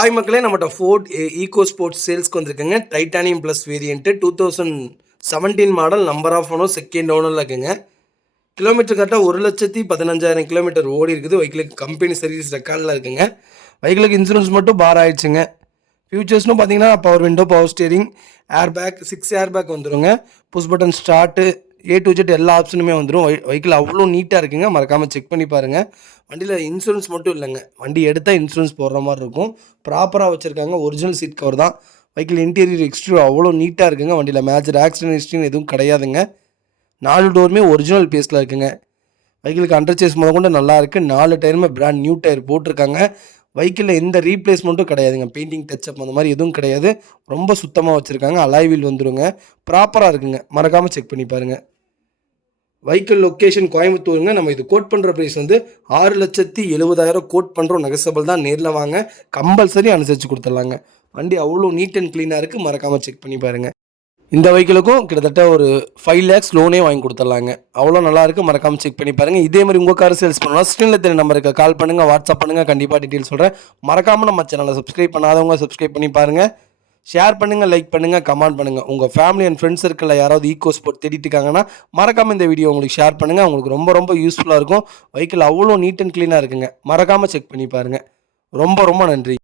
Hi மக்களே, நம்மகிட்ட fort ego sports சேல்ஸ்க்கு வந்திருக்குங்க. Titanium plus variant 2017 model. Number of owner second ஓனரில் இருக்குங்க. கிலோமீட்டர் கரெக்டாக 1,15,000 கிலோமீட்டர் ஓடி இருக்குது. வெஹிக்கிளுக்கு கம்பெனி சர்வீஸ் ரெக்கார்டில் இருக்குங்க. வெஹிக்கிளுக்கு இன்சூரன்ஸ் மட்டும் பார் ஆயிடுச்சுங்க. ஃபியூச்சர்ஸ்னு பார்த்தீங்கன்னா power window, power steering, air bag, 6 air bag வந்துடுங்க. Push button start, A to Z எல்லா ஆப்ஷனுமே வந்துடும். வெஹிக்கிள் அவ்வளோ நீட்டாக இருக்குங்க. மறக்காமல் செக் பண்ணி பாருங்கள். வண்டியில் இன்சூரன்ஸ் மட்டும் இல்லைங்க, வண்டி எடுத்தால் இன்சூரன்ஸ் போடுற மாதிரி இருக்கும். ப்ராப்பராக வச்சுருக்காங்க. ஒரிஜினல் சீட் கவர் தான். வெஹிக்கிள் இன்டீரியர் எக்ஸ்டீரியர் அவ்வளோ நீட்டாக இருக்குங்க. வண்டியில் மேஜர் ஆக்சிடென்ட் ஹிஸ்ட்ரின்னு எதுவும் கிடையாதுங்க. 4 டோருமே ஒரிஜினல் பேஸில் இருக்குங்க. வெஹிக்கிளுக்கு அண்டர் சேஸ் முதல் கொண்டு நல்லா இருக்குது. 4 டயருமே பிராண்ட் நியூ டயர் போட்டிருக்காங்க. வெஹிக்கிளில் எந்த ரீப்ளேஸ்மெண்ட்டும் கிடையாதுங்க. பெயிண்டிங் டச்சப் அந்த மாதிரி எதுவும் கிடையாது. ரொம்ப சுத்தமாக வச்சுருக்காங்க. அலாய் வீல் வந்துடுங்க. ப்ராப்பராக இருக்குங்க. மறக்காமல் செக் பண்ணி பாருங்கள். வெஹிக்கிள் லொக்கேஷன் கோயம்புத்தூருங்க. நம்ம இது கோட் பண்ணுற ப்ரைஸ் வந்து 6,70,000 கோட் பண்ணுறோம். நெகசபிள் தான். நேரில் வாங்க, கம்பல்சரி அனுசரித்து கொடுத்துடலாங்க. வண்டி அவ்வளோ நீட் அண்ட் க்ளீனாக இருக்குது. மறக்காமல் செக் பண்ணி பாருங்கள். இந்த வெஹிக்கிளுக்கும் கிட்டத்தட்ட ஒரு 5 lakhs லோனே வாங்கி கொடுத்துடலாங்க. அவ்வளோ நல்லாயிருக்கு. மறக்காமல் செக் பண்ணி பாருங்கள். இதே மாதிரி உங்கள் கார் சேல்ஸ் பண்ணலாம், ஸ்க்ரீனில் தெரிய நம்பருக்கு கால் பண்ணுங்கள், வாட்ஸ்அப் பண்ணுங்கள். கண்டிப்பாக டீட்டெயில் சொல்கிறேன். மறக்காமல் நம்ம சேனலை சப்ஸ்கிரைப் பண்ணாதவங்க சப்ஸ்கிரைப் பண்ணி பாருங்கள். ஷேர் பண்ணுங்கள், லைக் பண்ணுங்கள், கமெண்ட் பண்ணுங்கள். உங்கள் ஃபேமிலி அண்ட் ஃப்ரெண்ட்ஸ் சர்க்கிளில் யாராவது ஈகோ ஸ்போர்ட் தேடிட்டு இருக்காங்கன்னா மறக்காமல் இந்த வீடியோ உங்களுக்கு ஷேர் பண்ணுங்கள். உங்களுக்கு ரொம்ப ரொம்ப யூஸ்ஃபுல்லாக இருக்கும். வெஹிக்கிள் அவ்வளோ நீட் அண்ட் க்ளீனாக இருக்குங்க. மறக்காமல் செக் பண்ணி பாருங்கள். ரொம்ப ரொம்ப நன்றி.